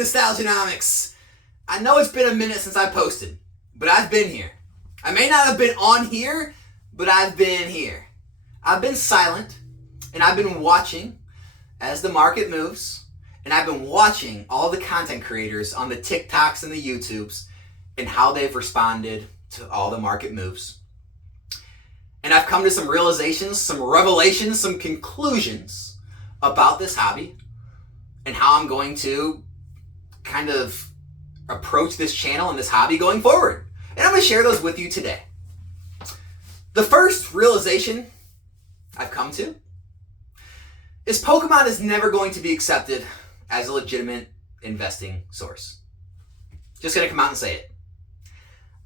Nostalgianomics. I know it's been a minute since I posted, but I've been here. I may not have been on here, but I've been here. I've been silent, and I've been watching as the market moves, and I've been watching all the content creators on the TikToks and the YouTubes and how they've responded to all the market moves. And I've come to some realizations, some revelations, some conclusions about this hobby and how I'm going to kind of approach this channel and this hobby going forward. And I'm going to share those with you today. The first realization I've come to is Pokemon is never going to be accepted as a legitimate investing source. Just going to come out and say it.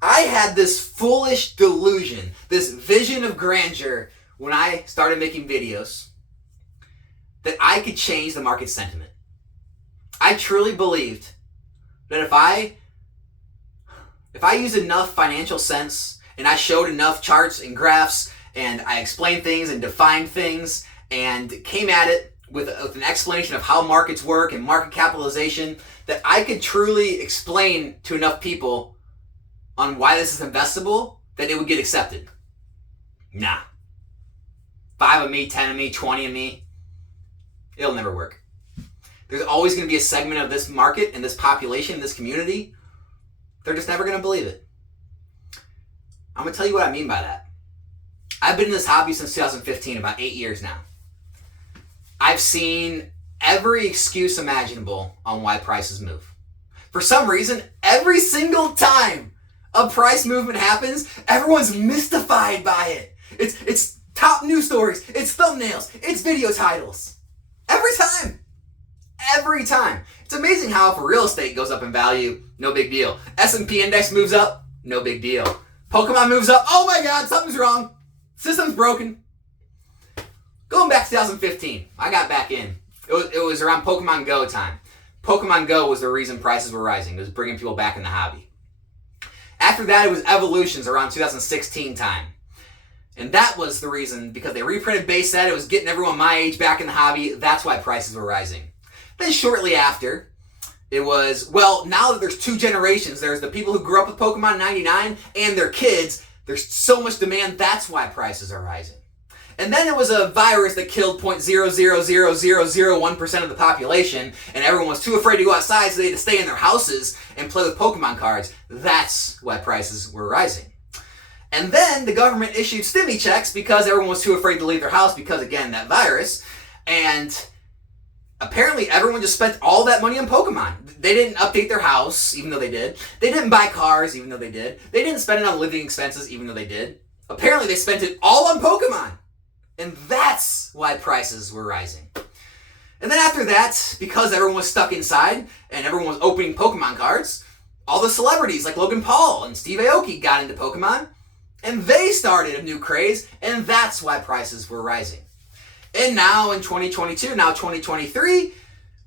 I had this foolish delusion, this vision of grandeur when I started making videos that I could change the market sentiment. I truly believed that if I used enough financial sense and I showed enough charts and graphs and I explained things and defined things and came at it with an explanation of how markets work and market capitalization, that I could truly explain to enough people on why this is investable, that it would get accepted. Nah. 5 of me, 10 of me, 20 of me. It'll never work. There's always going to be a segment of this market and this population, this community. They're just never going to believe it. I'm going to tell you what I mean by that. I've been in this hobby since 2015, about 8 years now. I've seen every excuse imaginable on why prices move. For some reason, every single time a price movement happens, everyone's mystified by it. It's top news stories, it's thumbnails, it's video titles. Every time. Every time. It's amazing how if real estate goes up in value, no big deal. S&P index moves up, no big deal. Pokemon moves up, oh my god, something's wrong. System's broken. Going back to 2015, I got back in. It was around Pokemon Go time. Pokemon Go was the reason prices were rising. It was bringing people back in the hobby. After that, it was Evolutions around 2016 time. And that was the reason, because they reprinted base set, it was getting everyone my age back in the hobby. That's why prices were rising. Then shortly after, it was, well, now that there's two generations, there's the people who grew up with Pokemon 99 and their kids, there's so much demand, that's why prices are rising. And then it was a virus that killed 0.00001% of the population, and everyone was too afraid to go outside, so they had to stay in their houses and play with Pokemon cards. That's why prices were rising. And then the government issued stimmy checks because everyone was too afraid to leave their house because, again, that virus. And apparently everyone just spent all that money on Pokemon. They didn't update their house, even though they did. They didn't buy cars, even though they did. They didn't spend it on living expenses, even though they did. Apparently they spent it all on Pokemon. And that's why prices were rising. And then after that, because everyone was stuck inside and everyone was opening Pokemon cards, all the celebrities like Logan Paul and Steve Aoki got into Pokemon, and they started a new craze, and that's why prices were rising. And now in 2022, now 2023,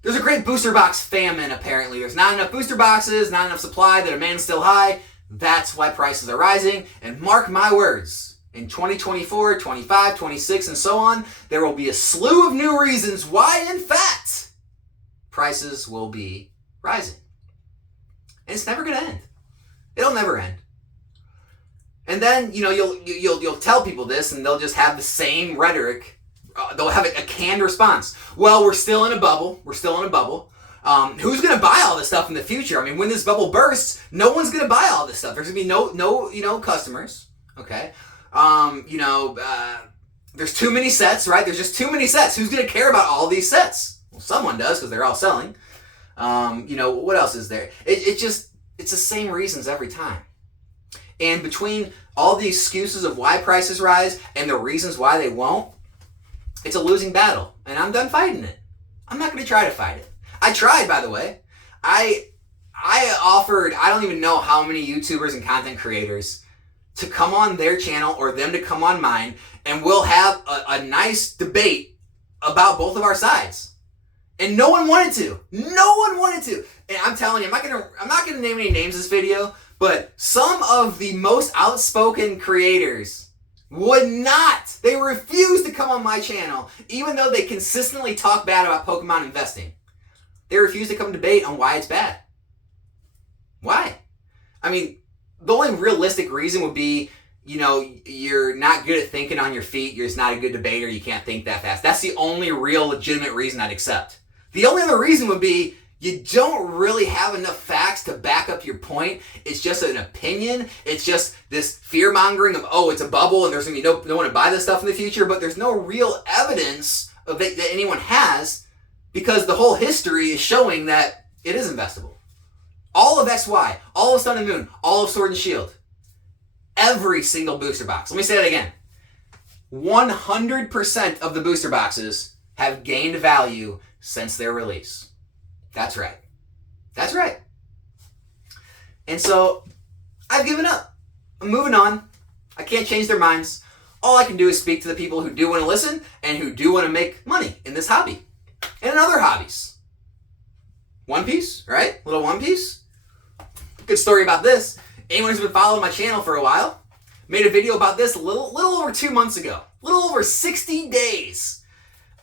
there's a great booster box famine apparently. There's not enough booster boxes, not enough supply, the demand's still high. That's why prices are rising, and mark my words. In 2024, 25, 26, and so on, there will be a slew of new reasons why, in fact, prices will be rising. And it's never going to end. It'll never end. And then, you'll tell people this, and they'll just have the same rhetoric. They'll have a canned response. Well, we're still in a bubble. We're still in a bubble. Who's going to buy all this stuff in the future? I mean, when this bubble bursts, no one's going to buy all this stuff. There's going to be no customers. Okay. There's too many sets, right? There's just too many sets. Who's going to care about all these sets? Well, someone does because they're all selling. What else is there? It's the same reasons every time. And between all the excuses of why prices rise and the reasons why they won't, it's a losing battle. And I'm done fighting it. I'm not going to try to fight it. I tried, by the way. I offered, I don't even know how many YouTubers and content creators to come on their channel or them to come on mine, and we'll have a nice debate about both of our sides. And no one wanted to. No one wanted to. And I'm telling you, I'm not gonna name any names this video, but some of the most outspoken creators would not. They refused to come on my channel, even though they consistently talk bad about Pokemon investing. They refuse to come debate on why it's bad. Why? I mean, the only realistic reason would be, you're not good at thinking on your feet, you're just not a good debater, you can't think that fast. That's the only real legitimate reason I'd accept. The only other reason would be you don't really have enough facts to back up your point. It's just an opinion. It's just this fear-mongering of, it's a bubble and there's going to be no one to buy this stuff in the future, but there's no real evidence of it that anyone has, because the whole history is showing that it is investable. All of XY, all of Sun and Moon, all of Sword and Shield, every single booster box. Let me say that again. 100% of the booster boxes have gained value since their release. That's right. That's right. And so I've given up. I'm moving on. I can't change their minds. All I can do is speak to the people who do want to listen and who do want to make money in this hobby and in other hobbies. One Piece, right? Little One Piece. Good story about this. Anyone who's been following my channel for a while, made a video about this a little over 2 months ago. A little over 60 days.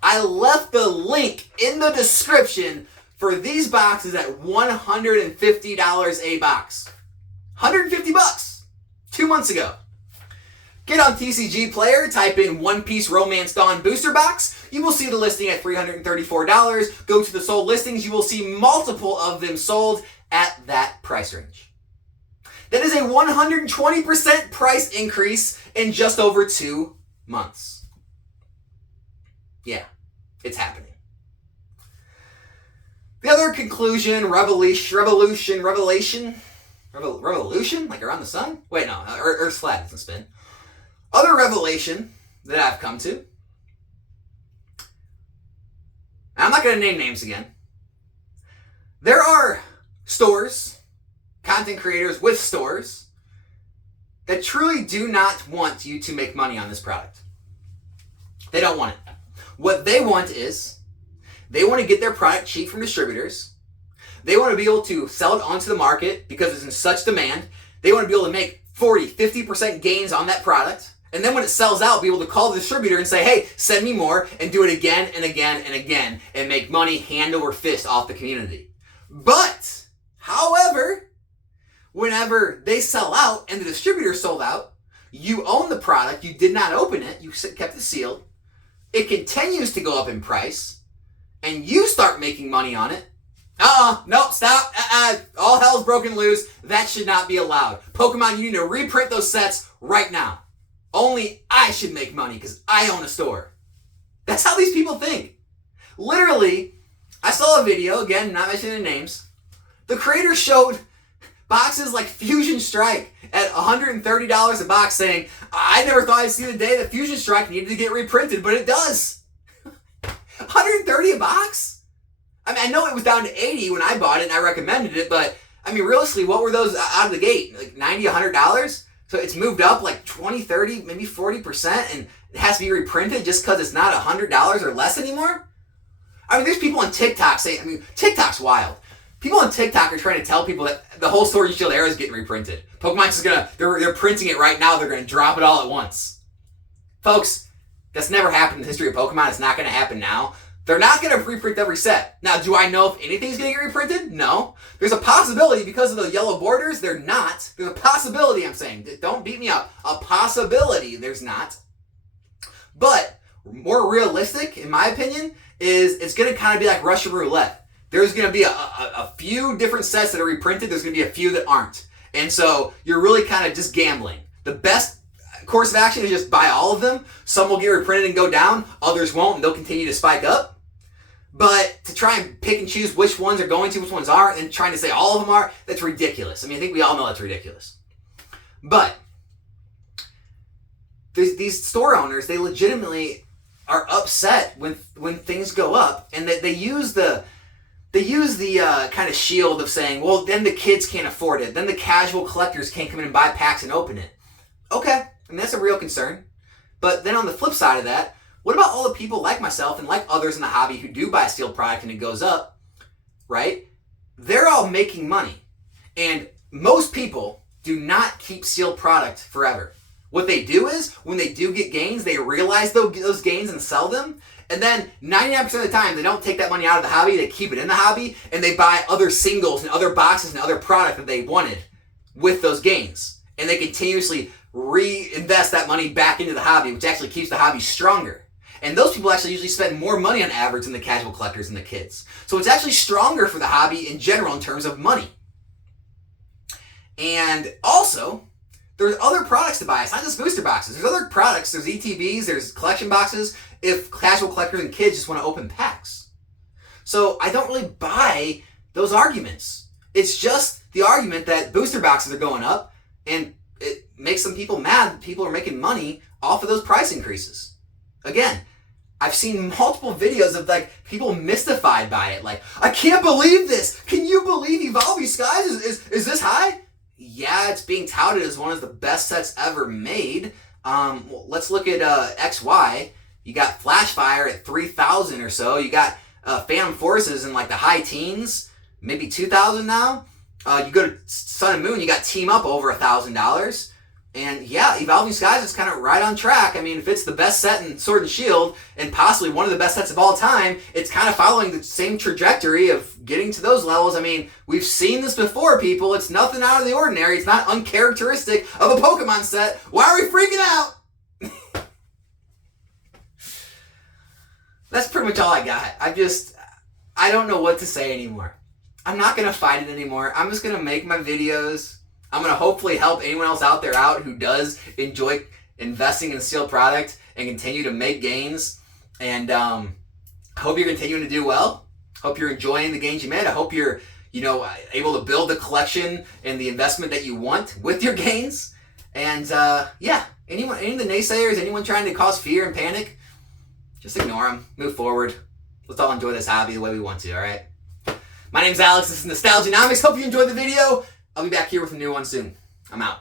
I left the link in the description for these boxes at $150 a box. $150 2 months ago. Get on TCG Player, type in One Piece Romance Dawn Booster Box. You will see the listing at $334. Go to the sold listings. You will see multiple of them sold at that price range. That is a 120% price increase in just over 2 months. Yeah, it's happening. The other conclusion, revolution, like around the sun? Wait, no, Earth's flat, doesn't spin. Other revelation that I've come to, and I'm not going to name names again. There are stores, content creators with stores, that truly do not want you to make money on this product. They don't want it. What they want is, they want to get their product cheap from distributors. They want to be able to sell it onto the market because it's in such demand. They want to be able to make 40, 50% gains on that product. And then when it sells out, be able to call the distributor and say, hey, send me more, and do it again and again and again and make money hand over fist off the community. But, however, whenever they sell out and the distributor sold out, you own the product, you did not open it, you kept it sealed, it continues to go up in price, and you start making money on it. Nope, stop, all hell's broken loose, that should not be allowed. Pokemon, you need to reprint those sets right now. Only I should make money because I own a store. That's how these people think. Literally, I saw a video, again, not mentioning names. The creator showed boxes like Fusion Strike at $130 a box saying, I never thought I'd see the day that Fusion Strike needed to get reprinted, but it does. $130 a box? I mean, I know it was down to $80 when I bought it and I recommended it, but I mean, realistically, what were those out of the gate? Like $90, $100? So it's moved up like 20, 30, maybe 40%, and it has to be reprinted just because it's not $100 or less anymore? I mean, there's people on TikTok saying, TikTok's wild. People on TikTok are trying to tell people that the whole Sword and Shield era is getting reprinted. Pokemon's just they're printing it right now, they're gonna drop it all at once. Folks, that's never happened in the history of Pokemon, it's not gonna happen now. They're not going to reprint every set. Now, do I know if anything's going to get reprinted? No. There's a possibility because of the yellow borders, they're not. There's a possibility, I'm saying. Don't beat me up. A possibility, there's not. But more realistic, in my opinion, is it's going to kind of be like Russian roulette. There's going to be a few different sets that are reprinted. There's going to be a few that aren't. And so you're really kind of just gambling. The best course of action is just buy all of them. Some will get reprinted and go down. Others won't, and they'll continue to spike up. But to try and pick and choose which ones are going to, which ones aren't, and trying to say all of them are, that's ridiculous. I mean, I think we all know that's ridiculous. But these store owners, they legitimately are upset when things go up, and that they use the kind of shield of saying, well, then the kids can't afford it. Then the casual collectors can't come in and buy packs and open it. Okay, I mean, that's a real concern. But then on the flip side of that, what about all the people like myself and like others in the hobby who do buy a sealed product and it goes up, right? They're all making money. And most people do not keep sealed product forever. What they do is, when they do get gains, they realize those gains and sell them, And then 99% of the time, they don't take that money out of the hobby, they keep it in the hobby, and they buy other singles and other boxes and other product that they wanted with those gains. And they continuously reinvest that money back into the hobby, which actually keeps the hobby stronger. And those people actually usually spend more money on average than the casual collectors and the kids. So it's actually stronger for the hobby in general in terms of money. And also, there's other products to buy. It's not just booster boxes. There's other products. There's ETBs. There's collection boxes if casual collectors and kids just want to open packs. So I don't really buy those arguments. It's just the argument that booster boxes are going up, and it makes some people mad that people are making money off of those price increases. Again, I've seen multiple videos of like people mystified by it. Like, I can't believe this. Can you believe Evolving Skies is this high? Yeah, it's being touted as one of the best sets ever made. Well, let's look at XY. You got Flashfire at 3,000 or so. You got Phantom Forces in like the high teens, maybe 2,000 now. You go to Sun and Moon, you got Team Up over $1,000. And yeah, Evolving Skies is kind of right on track. I mean, if it's the best set in Sword and Shield, and possibly one of the best sets of all time, it's kind of following the same trajectory of getting to those levels. I mean, we've seen this before, people. It's nothing out of the ordinary. It's not uncharacteristic of a Pokemon set. Why are we freaking out? That's pretty much all I got. I don't know what to say anymore. I'm not going to fight it anymore. I'm just going to make my videos. I'm going to hopefully help anyone else out there out who does enjoy investing in a sealed product and continue to make gains. And I hope you're continuing to do well. Hope you're enjoying the gains you made. I hope you're, able to build the collection and the investment that you want with your gains. And any of the naysayers, anyone trying to cause fear and panic, just ignore them. Move forward. Let's all enjoy this hobby the way we want to, all right? My name's Alex. This is Nostalgianomics. Hope you enjoyed the video. I'll be back here with a new one soon. I'm out.